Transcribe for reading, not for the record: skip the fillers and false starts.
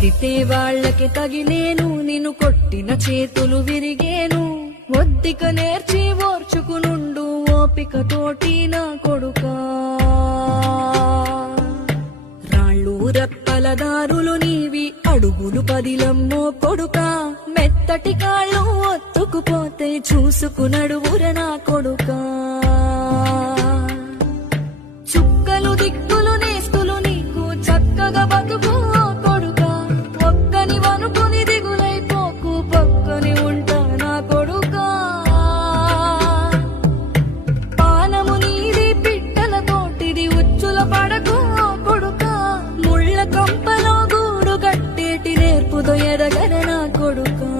తిడితే వాళ్ళకి తగిలేను, నిన్ను కొట్టిన చేతులు విరిగేను. ఒద్దిక నేర్చి ఓర్చుకునుండు ఓపిక తోటి నా కొడుకా. రాళ్ళు రప్పల దారులు నీవి, అడుగులు పదిలమ్మో కొడుకా. మెత్తటి కాళ్ళు ఒత్తుకుపోతే చూసుకునడువుర నా కొడుకా. చుక్కలు దిక్కులు నేస్తులు నీకు చక్కగా బతుకు కొడుకా. ఒక్కని వనుకుని దిగులైపోకు, పక్కని ఉంటా నా కొడుకా. పానము నీది పిట్టల తోటిది, ఉచ్చుల పడకు కొడుకా. ముళ్ళ కంపలో గూడు కట్టేటి నేర్పుతో ఎదగర నా కొడుకా.